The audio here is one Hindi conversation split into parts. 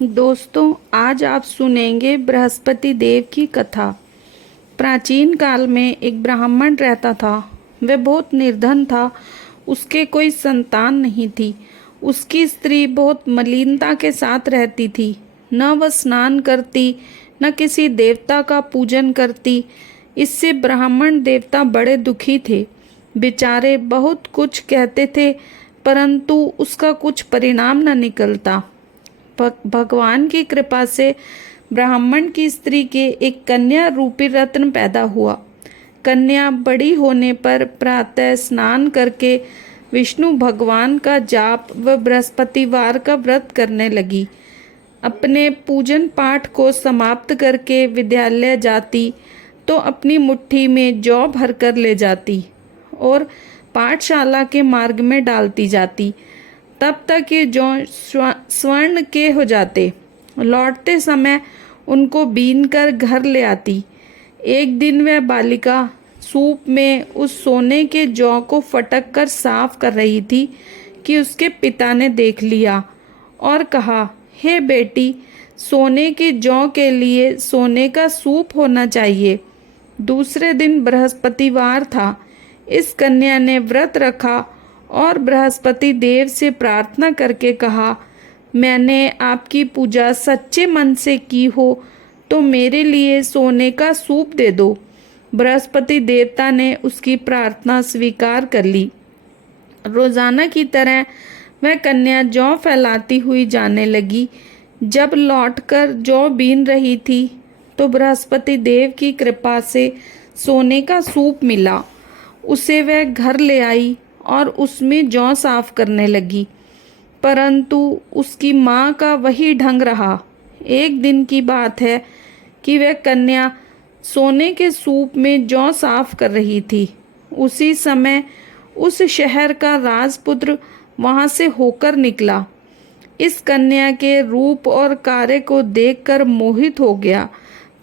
दोस्तों, आज आप सुनेंगे बृहस्पति देव की कथा। प्राचीन काल में एक ब्राह्मण रहता था। वह बहुत निर्धन था। उसके कोई संतान नहीं थी। उसकी स्त्री बहुत मलिनता के साथ रहती थी। न वह स्नान करती, न किसी देवता का पूजन करती। इससे ब्राह्मण देवता बड़े दुखी थे। बेचारे बहुत कुछ कहते थे, परंतु उसका कुछ परिणाम न निकलता। भगवान की कृपा से ब्राह्मण की स्त्री के एक कन्या रूपी रत्न पैदा हुआ। कन्या बड़ी होने पर प्रातः स्नान करके विष्णु भगवान का जाप व बृहस्पतिवार का व्रत करने लगी। अपने पूजन पाठ को समाप्त करके विद्यालय जाती तो अपनी मुट्ठी में जौ भरकर ले जाती और पाठशाला के मार्ग में डालती जाती। तब तक ये जौ स्वर्ण के हो जाते। लौटते समय उनको बीन कर घर ले आती। एक दिन वह बालिका सूप में उस सोने के जौ को फटक कर साफ कर रही थी कि उसके पिता ने देख लिया और कहा, हे बेटी, सोने के जौ के लिए सोने का सूप होना चाहिए। दूसरे दिन बृहस्पतिवार था। इस कन्या ने व्रत रखा और बृहस्पति देव से प्रार्थना करके कहा, मैंने आपकी पूजा सच्चे मन से की हो तो मेरे लिए सोने का सूप दे दो। बृहस्पति देवता ने उसकी प्रार्थना स्वीकार कर ली। रोजाना की तरह वह कन्या जौ फैलाती हुई जाने लगी। जब लौटकर जौ बीन रही थी तो बृहस्पति देव की कृपा से सोने का सूप मिला। उसे वह घर ले आई और उसमें जौ साफ करने लगी, परंतु उसकी माँ का वही ढंग रहा। एक दिन की बात है कि वह कन्या सोने के सूप में जौ साफ कर रही थी। उसी समय उस शहर का राजपुत्र वहां से होकर निकला। इस कन्या के रूप और कार्य को देखकर मोहित हो गया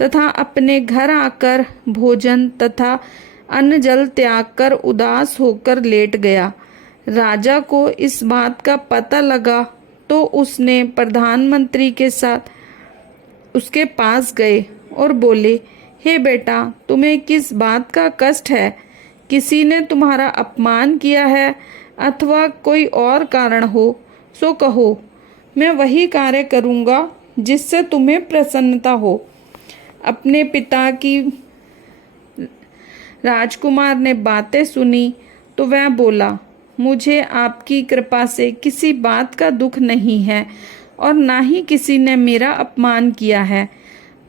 तथा अपने घर आकर भोजन तथा अन्न जल त्याग कर उदास होकर लेट गया। राजा को इस बात का पता लगा तो उसने प्रधानमंत्री के साथ उसके पास गए और बोले, हे बेटा, तुम्हें किस बात का कष्ट है? किसी ने तुम्हारा अपमान किया है अथवा कोई और कारण हो सो कहो। मैं वही कार्य करूँगा जिससे तुम्हें प्रसन्नता हो। अपने पिता की राजकुमार ने बातें सुनी तो वह बोला, मुझे आपकी कृपा से किसी बात का दुख नहीं है और ना ही किसी ने मेरा अपमान किया है,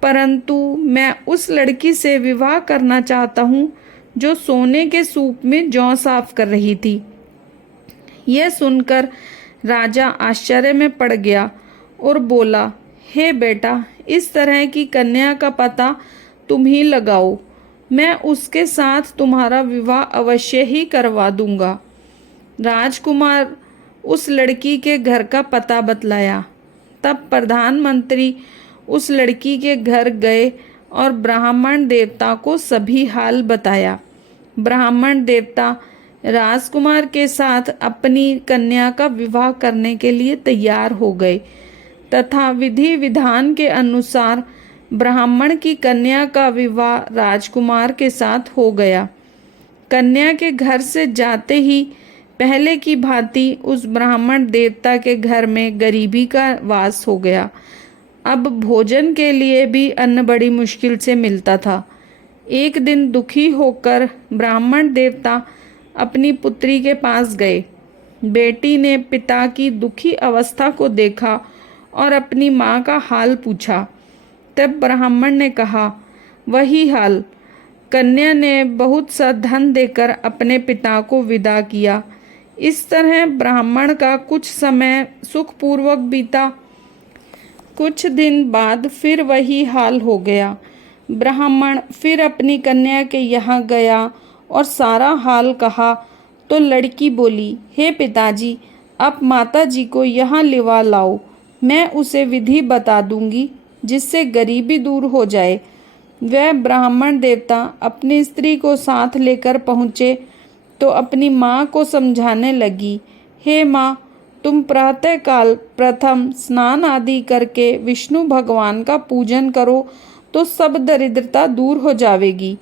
परंतु मैं उस लड़की से विवाह करना चाहता हूँ जो सोने के सूप में जौ साफ कर रही थी। यह सुनकर राजा आश्चर्य में पड़ गया और बोला, हे बेटा, इस तरह की कन्या का पता तुम ही लगाओ। मैं उसके साथ तुम्हारा विवाह अवश्य ही करवा दूंगा। राजकुमार उस लड़की के घर का पता बतलाया। तब प्रधानमंत्री उस लड़की के घर गए और ब्राह्मण देवता को सभी हाल बताया। ब्राह्मण देवता राजकुमार के साथ अपनी कन्या का विवाह करने के लिए तैयार हो गए तथा विधि विधान के अनुसार ब्राह्मण की कन्या का विवाह राजकुमार के साथ हो गया। कन्या के घर से जाते ही पहले की भांति उस ब्राह्मण देवता के घर में गरीबी का वास हो गया। अब भोजन के लिए भी अन्न बड़ी मुश्किल से मिलता था। एक दिन दुखी होकर ब्राह्मण देवता अपनी पुत्री के पास गए। बेटी ने पिता की दुखी अवस्था को देखा और अपनी माँ का हाल पूछा। तब ब्राह्मण ने कहा, वही हाल। कन्या ने बहुत सा धन देकर अपने पिता को विदा किया। इस तरह ब्राह्मण का कुछ समय सुखपूर्वक बीता। कुछ दिन बाद फिर वही हाल हो गया। ब्राह्मण फिर अपनी कन्या के यहाँ गया और सारा हाल कहा तो लड़की बोली, हे पिताजी, आप माता जी को यहाँ लिवा लाओ। मैं उसे विधि बता दूंगी जिससे गरीबी दूर हो जाए। वह ब्राह्मण देवता अपनी स्त्री को साथ लेकर पहुँचे तो अपनी माँ को समझाने लगी, हे माँ, तुम प्रातःकाल प्रथम स्नान आदि करके विष्णु भगवान का पूजन करो तो सब दरिद्रता दूर हो जाएगी।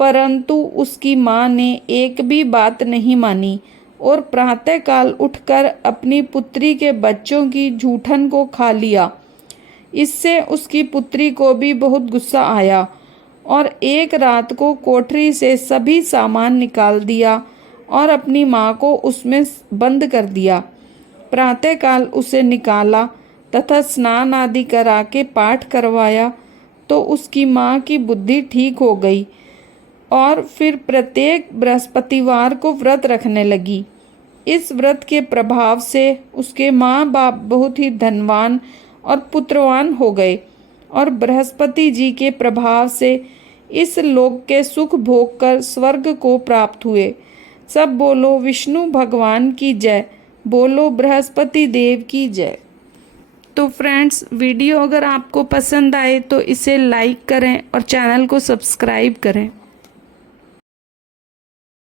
परंतु उसकी माँ ने एक भी बात नहीं मानी और प्रातःकाल उठकर अपनी पुत्री के बच्चों की जूठन को खा लिया। इससे उसकी पुत्री को भी बहुत गुस्सा आया और एक रात को कोठरी से सभी सामान निकाल दिया और अपनी माँ को उसमें बंद कर दिया। प्रातःकाल उसे निकाला तथा स्नान आदि करा के पाठ करवाया तो उसकी माँ की बुद्धि ठीक हो गई और फिर प्रत्येक बृहस्पतिवार को व्रत रखने लगी। इस व्रत के प्रभाव से उसके माँ बाप बहुत ही धनवान और पुत्रवान हो गए और बृहस्पति जी के प्रभाव से इस लोक के सुख भोग कर स्वर्ग को प्राप्त हुए। सब बोलो विष्णु भगवान की जय, बोलो बृहस्पति देव की जय। तो फ्रेंड्स, वीडियो अगर आपको पसंद आए तो इसे लाइक करें और चैनल को सब्सक्राइब करें।